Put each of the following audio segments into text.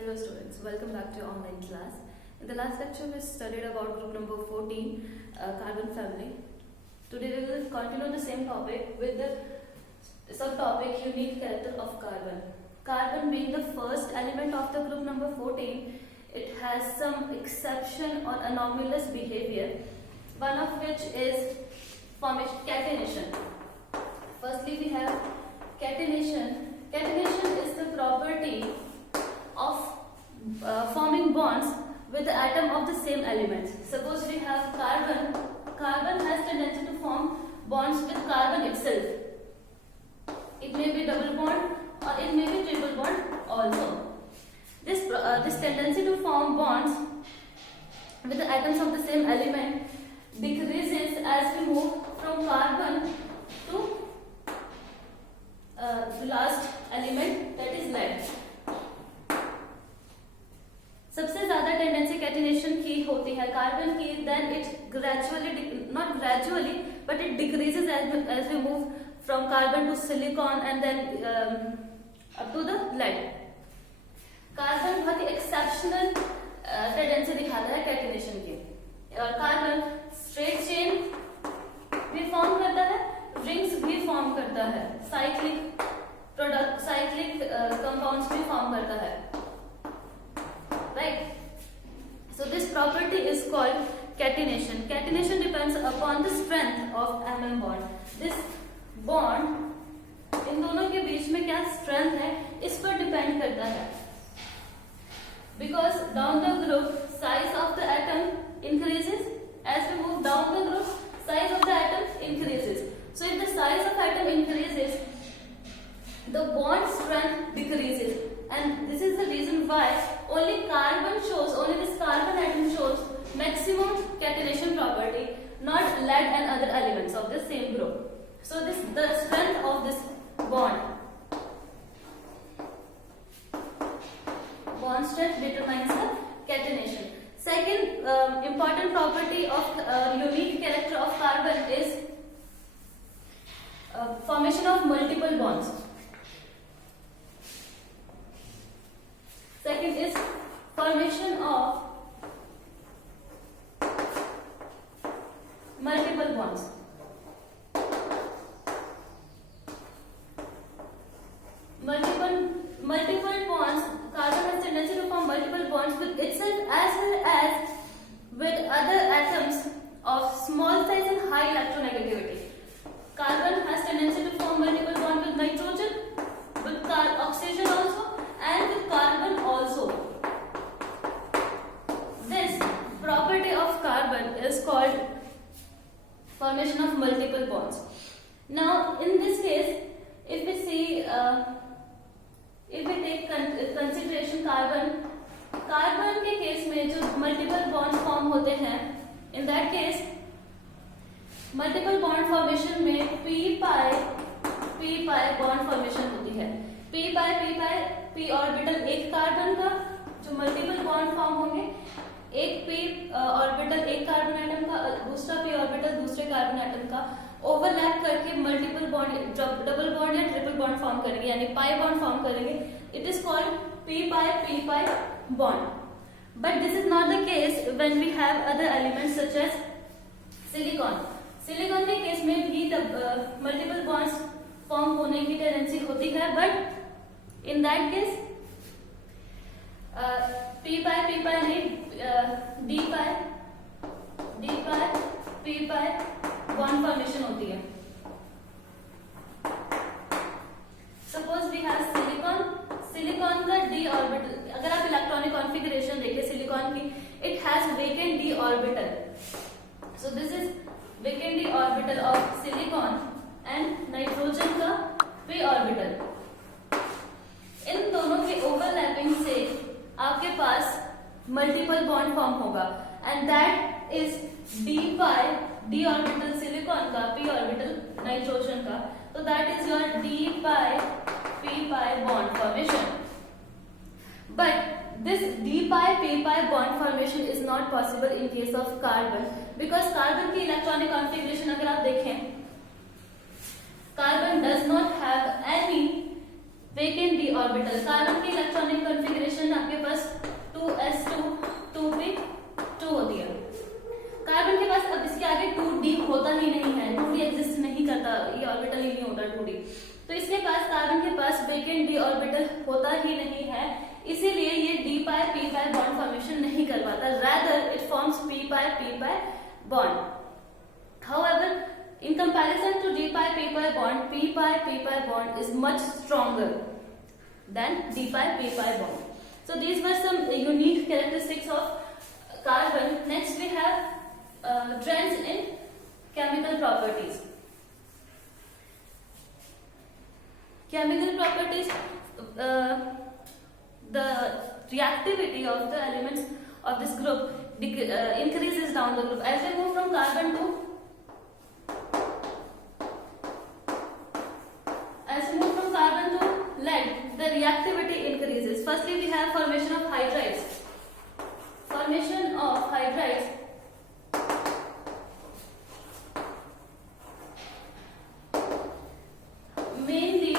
Hello students, welcome back to your online class. In the last lecture we studied about group number 14, carbon family. Today we will continue the same topic with the subtopic unique character of carbon. Carbon being the first element of the group number 14, it has some exception or anomalous behavior, one of which is formation, catenation. Firstly we have catenation. Catenation is the property of forming bonds with the atom of the same element. Suppose we have carbon. Carbon has tendency to form bonds with carbon itself. It may be double bond or it may be triple bond also. This tendency to form bonds with the atoms of the same element decreases as we move from carbon to the last element, that is lead. सबसे ज्यादा tendency catenation की होती है carbon की, then it gradually, not gradually but it decreases as we move from carbon to silicon and then up to the lead. Carbon बहुत ही exceptional tendency दिखाता है कैटिनेशन की. कार्बन स्ट्रेट चेन भी फॉर्म करता है, रिंग्स भी फॉर्म करता है, साइक्लिक प्रोडक्ट, साइक्लिक कंपाउंड्स भी फॉर्म करता है. Right. So this property is called catenation. Catenation depends upon the strength of MM bond. This bond इन दोनों के बीच में क्या strength है इस पर depend करता है. Because down the group size of the atom increases, as we move down the group size of the atom increases. So if the size of atom increases, the bond strength decreases. And this is the reason why only this carbon atom shows maximum catenation property, not lead and other elements of the same group. So the strength of this bond strength determines the catenation. Second important property of unique character of carbon is formation of multiple bonds. Second is formation of multiple bonds. Multiple bonds. Carbon has tendency to form multiple bonds with itself as well as with other atoms of small size and high electronegativity. Carbon has tendency to form multiple bonds with nitrogen, with oxygen also, and with carbon also. This property of carbon is called formation of multiple bonds. Now in this case, if we see, if we take consideration carbon के case में जो multiple bond form होते हैं, in that case multiple bond formation में p pi bond formation होती है. p orbital एक carbon का जो मल्टीपल बॉन्ड फॉर्म होंगे, एक p ऑर्बिटल एक कार्बन एटम का, दूसरा p ऑर्बिटल दूसरे कार्बन एटम का ओवरलैप करके मल्टीपल बॉन्ड, डबल बॉन्ड या ट्रिपल बॉन्ड फॉर्म करेंगे, यानी पाई बॉन्ड फॉर्म करेंगे. It is called p pi bond. But this is not the case when we have other elements such as silicon. Silicon के case में भी multiple bonds form होने की tendency होती है, but in that case p pi नहीं, d pi p pi bond formation होती है. Suppose we have silicon का d orbital, अगर आप इलेक्ट्रॉनिक कॉन्फ़िगरेशन देखें सिलिकॉन की, it has vacant d orbital. So this is vacant d orbital of silicon and nitrogen का p orbital. इन दोनों के ओवरलैपिंग से आपके पास मल्टीपल बॉन्ड फॉर्म होगा, and that is D orbital silicon का, p ऑर्बिटल नाइट्रोजन का. तो that is your d pi p pi bond formation. But this d pi p pi bond formation is not possible in case of carbon, because carbon की electronic configuration अगर आप देखें, carbon does not have any vacant d orbital. Carbon की electronic configuration आपके पास इसीलिए ये D पाई P pi bond formation नहीं कर पाता, rather it forms P pi bond. However in comparison to d pi p pi bond, p pi bond is much stronger than d pi p pi bond. So these were some unique characteristics of carbon. Next we have trends in chemical properties. Chemical properties, the reactivity of the elements of this group increases down the group as they move from carbon to lead. The reactivity increases. Firstly, we have formation of hydrides. Formation of hydrides mainly,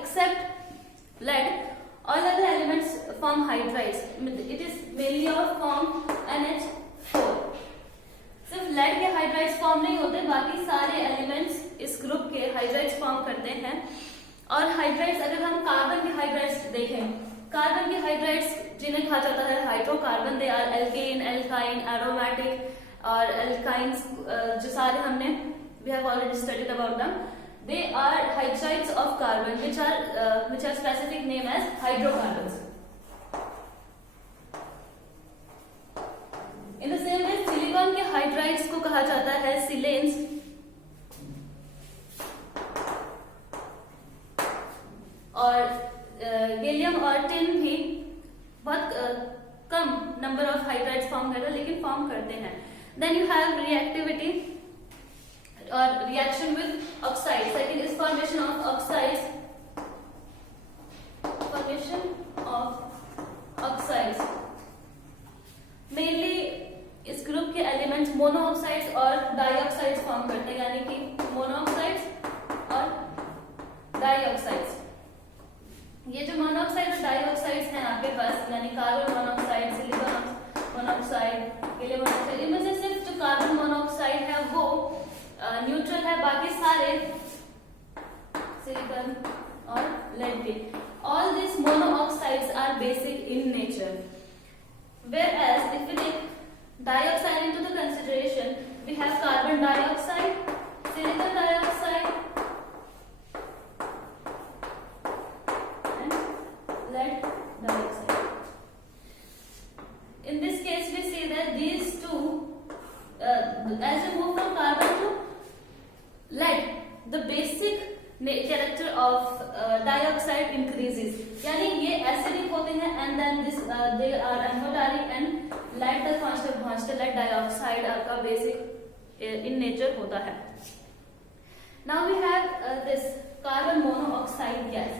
except lead, all other elements form hydrides. It is mainly of form NH4. सिर्फ lead के hydrides form नहीं होते, बाकी सारे elements इस group के hydrides form करते हैं। और हाइड्राइड्स, अगर हम कार्बन के हाइड्राइड्स देखें, कार्बन के हाइड्राइड्स जिन्हें कहा जाता है hydrocarbon, they are alkane, alkyne, aromatic और एल्काइंस, जो सारे हमने we have already studied about them, they are hydrides of carbon which are specific name as hydrocarbons. In the same way silicon के हाइड्राइड्स को कहा जाता है सिलेन्स, और गैलियम और टिन भी बहुत कम नंबर ऑफ हाइड्राइड्स फॉर्म करते हैं, लेकिन फॉर्म करते हैं। देन यू हैव रिएक्टिविटी और reaction with oxide. Second is formation of oxides, formation of oxides. Mainly इस ग्रुप के एलिमेंट्स मोनोऑक्साइड्स और डाइऑक्साइड्स फॉर्म करते हैं, यानी कि मोनोऑक्साइड्स और डाइऑक्साइड्स। ये जो मोनोऑक्साइड और डाइऑक्साइड्स हैं आपके पास, यानी carbon monoxide, silicon monoxide, gallium monoxide, इनमें से सिर्फ जो कार्बन मोनोऑक्साइड है वो न्यूट्रल है, बाकी सारे सिलिकॉन और लेड के, all this monoxides are basic in nature. Whereas if we take dioxide into the consideration, we have carbon dioxide, silicon dioxide, lead dioxide. In this case, we see that these two, as we move from carbon to lead, the basic character of dioxide increases. यानी ये acidic होते हैं, and then this they are amphoteric, and lead का constant lead dioxide का basic in nature होता है. Now we have this carbon monoxide gas.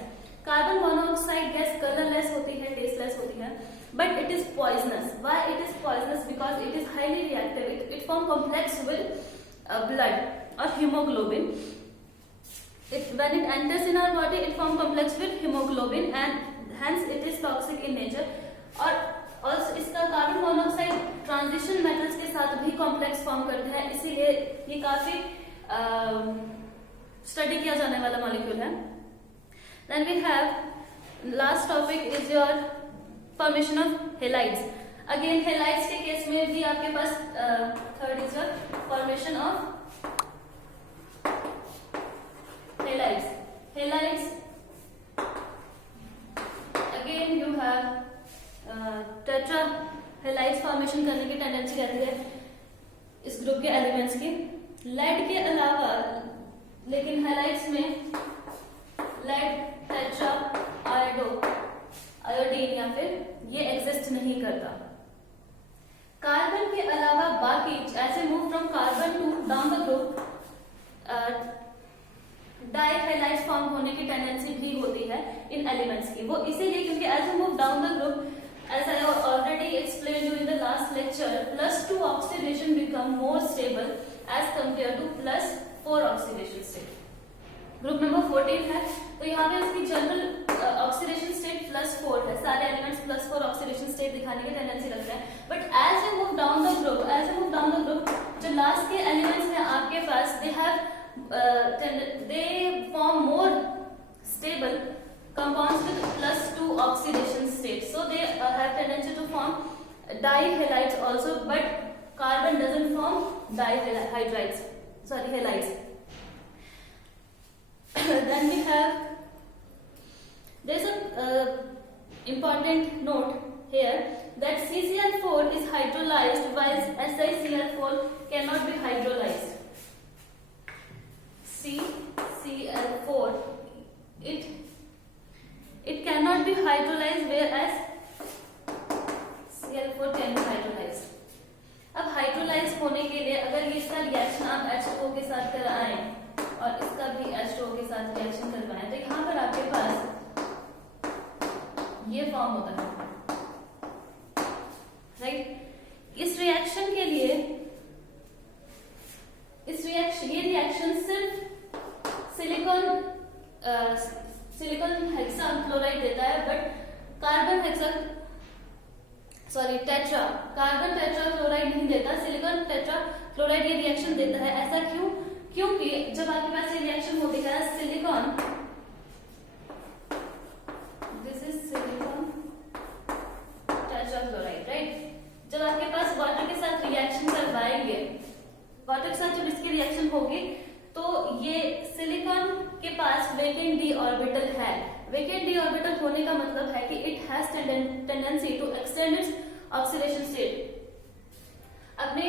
Carbon monoxide gas colorless होती है, tasteless होती है, but it is poisonous. Why it is poisonous? Because it is highly reactive. It form complex with blood or hemoglobin. When it enters in our body, it form complex with hemoglobin, and hence it is toxic in nature. और also इसका carbon monoxide transition metals के साथ भी complex form करते हैं, इसीलिए ये काफी स्टडी किया जाने वाला मॉलिक्यूल है. Then we have last topic is your formation of halides. Again halides के केस में भी आपके पास third is your formation of halides. Halides again you have tetra halides formation करने की टेंडेंसी रहती है इस ग्रुप के एलिमेंट्स की. लेड के अलावा लेकिन halides में लेड, टेट्रा, आयोडीन या फिर ये एग्जिस्ट नहीं करता. कार्बन के अलावा बाकी ऐसे move from carbon to down the group dihalides form होने की टेंडेंसी भी होती है इन एलिमेंट्स की. वो इसीलिए क्योंकि as we move down the group, as I already explain you in the last lecture, +2 oxidation become more stable as compare to +4 oxidation state. Group number 14 है, तो यहाँ पे इसकी जनरल ऑक्सीडेशन स्टेट +4 है. सारे एलिमेंट्स +4 ऑक्सीडेशन स्टेट दिखाने की tendency रखते हैं. But as we move down the group, जो लास्ट के एलिमेंट्स हैं आपके पास, they form more stable compounds with +2 oxidation state. So they have tendency to form dihalides also, but carbon doesn't form dihalides. Sorry, halides. Then we have, there's a important note here that CCl4 is hydrolyzed while SiCl4 cannot be hydrolyzed. CCl4 it cannot be hydrolyzed, whereas Cl4 can be hydrolyzed. अब hydrolyse होने के लिए अगर ये इसका reaction आप H2O के साथ कराएं और इसका भी H2O के साथ रिएक्शन करवाएं, तो यहाँ पर आपके पास ये फॉर्म होता है, राइट। इस रिएक्शन के लिए ये रिएक्शन सिर्फ सिलिकॉन हेक्सा क्लोराइड देता है, बट कार्बन टेट्रा क्लोराइड नहीं देता, सिलिकॉन टेट्रा क्लोराइड ये रिएक्शन देता है। ऐसा क्यों? क्योंकि जब आपके पास ये रिएक्शन होती है silicon, this is silicon tetra chloride, right. जब आपके पास वाटर के साथ रिएक्शन करवाएंगे, वाटर के साथ जब इसकी रिएक्शन होगी, तो ये सिलिकॉन के पास वेकेंट डी ऑर्बिटल है। वेकेंट डी ऑर्बिटल होने का मतलब है कि it has tendency to extend its oxidation state, अपने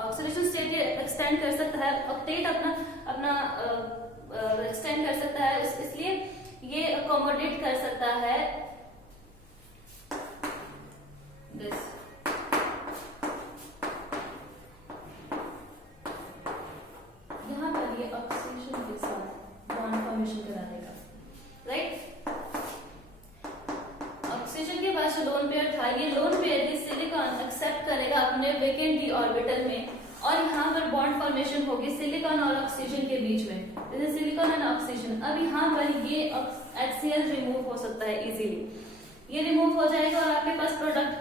ऑक्सीडेशन स्टेट एक्सटेंड कर सकता है, ऑक्टेट अपना एक्सटेंड कर सकता है, इसलिए ये अकोमोडेट कर सकता है दिस। यहाँ पर ये ऑक्सीजन के साथ बॉन्ड फॉर्मेशन करा देगा, राइट। ऑक्सीजन के पास जो लोन पेयर था, ये लोन पेयर भी सिलिकॉन एक्सेप्ट करेगा अपने वेकेंट डी ऑर्बिटल में, और यहाँ पर बॉन्ड फॉर्मेशन होगी सिलिकॉन और ऑक्सीजन के बीच में, जैसे सिलिकॉन एंड ऑक्सीजन। अब यहाँ पर ये HCl रिमूव हो सकता है इजीली, ये रिमूव हो जाएगा और आपके पास प्रोडक्ट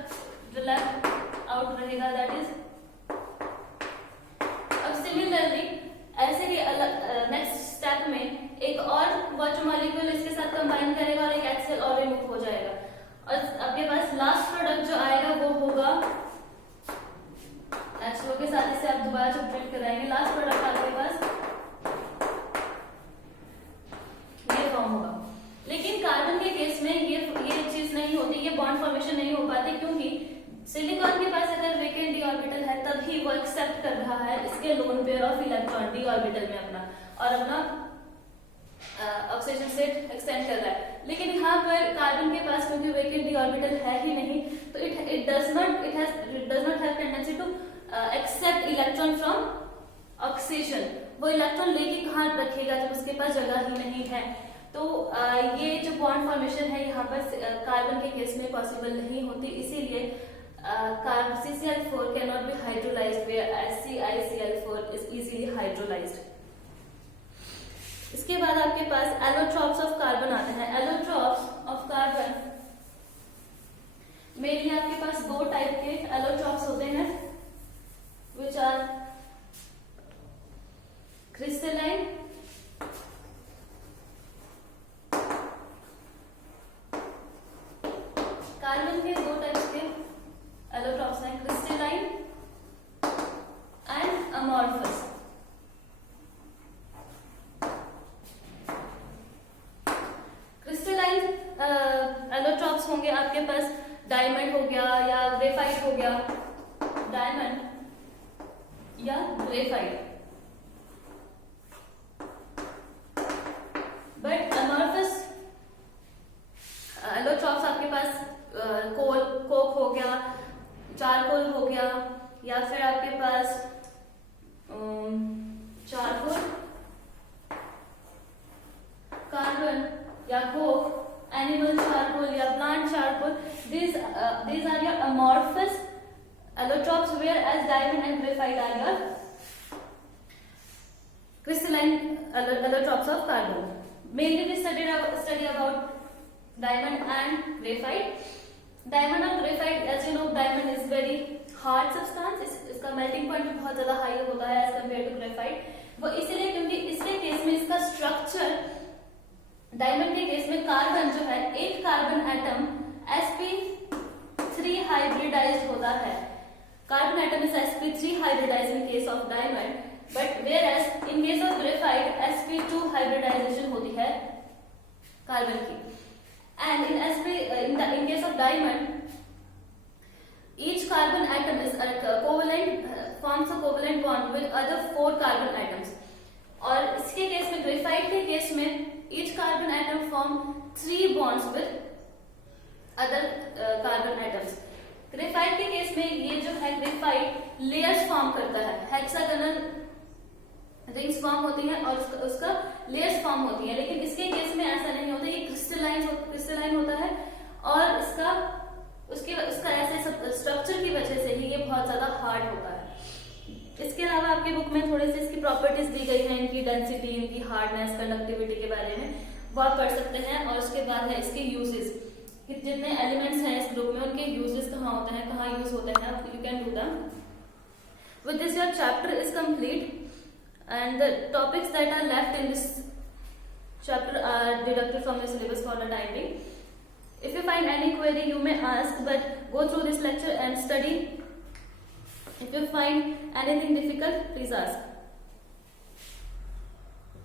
जो लेफ्ट आउट रहेगा, दैट इज। अब सिमिलरली ऐसे ही नेक्स्ट स्टेप में एक और वाटर मॉलिक्यूल इसके साथ कंबाइन करेगा और एक HCl और रिमूव हो जाएगा, और आपके पास लास्ट प्रोडक्ट जो आएगा वो होगा H2O के साथ। इसे आप दोबारा जब ट्रीट कराएंगे, लास्ट प्रोडक्ट आपके पास ये फॉर्म होगा। लेकिन कार्बन के केस में ये चीज नहीं होती, ये बॉन्ड फॉर्मेशन नहीं हो पाती, क्योंकि सिलिकॉन के पास अगर वेकेंट डी ऑर्बिटल है तभी वो एक्सेप्ट कर रहा है इसके lone pair of electron D orbital में अपना ऑक्सीजन स्टेट एक्सटेंड कर रहा है। लेकिन यहाँ पर कार्बन के पास क्योंकि वेकेंट डी ऑर्बिटल है ही नहीं, तो it does not have tendency to accept electron from oxygen. वो इलेक्ट्रॉन लेके कहाँ रखेगा जब उसके पास जगह ही नहीं है। तो ये जो बॉन्ड फॉर्मेशन है यहाँ पर कार्बन के केस में पॉसिबल नहीं होती, इसीलिए CCl4 cannot be hydrolyzed whereas CiCl4 is easily hydrolyzed. इसके बाद आपके पास एलोट्रॉप्स ऑफ कार्बन आते हैं। एलोट्रॉप्स ऑफ कार्बन मेनली आपके पास दो टाइप के एलोट्रॉप्स होते हैं, which are crystalline कार्बन के दो टाइप्स के एलोट्रॉप्स हैं, crystalline and amorphous. Crystalline allotropes होंगे आपके पास, डायमंड हो गया या ग्रेफाइट हो गया, डायमंड या ग्रेफाइट। बट अमॉर्फस एलोट्रॉप्स आपके पास कोक हो गया, चारकोल हो गया, या फिर आपके पास चारकोल, कार्बन या कोक, एनिमल चारकोल या plant charcoal. These are your amorphous allotropes, whereas diamond and graphite are your crystalline allotropes of carbon. Mainly we study about diamond and graphite. Diamond और graphite, as you know, diamond is very hard substance. इसका melting point भी बहुत ज्यादा high होता है as compared to graphite. वो इसीलिए क्योंकि इसके केस में इसका structure डायमंड के केस में कार्बन जो है, एक कार्बन एटम sp3 हाइब्रिडाइज्ड होता है. Carbon atom is sp3 hybridized in case of diamond, but whereas in case of graphite sp2 hybridization होती है कार्बन की. And in case of diamond, each carbon atom is forms a covalent bond with other 4 carbon atoms. और इसके case में, graphite के case में, each carbon atom form 3 bonds with other carbon atoms. Graphite के case में ये जो है ग्रेफाइट लेयर्स फॉर्म करता है, हेक्सागोनल रिंग्स फॉर्म होती है और उसका लेयर्स फॉर्म होती है. लेकिन इसके केस में ऐसा नहीं होता, ये क्रिस्टलाइन होता है और उसका ऐसे स्ट्रक्चर की वजह से ही ये बहुत ज्यादा हार्ड होता है. इसके अलावा आपके बुक में थोड़े से इसकी प्रॉपर्टीज दी गई हैं, इनकी डेंसिटी, इनकी हार्डनेस, कंडक्टिविटी के बारे में वो आप पढ़ सकते हैं. और उसके बाद है इसके यूजेस, कि जितने एलिमेंट्स हैं इस ग्रुप में उनके यूजेस कहाँ होते हैं, कहाँ यूज होते हैं, you can do them. With this your chapter is complete and the topics that are left in this chapter are deducted from your syllabus for the time being. If you find any query you may ask, but go through this lecture and study. If you find anything difficult, please ask.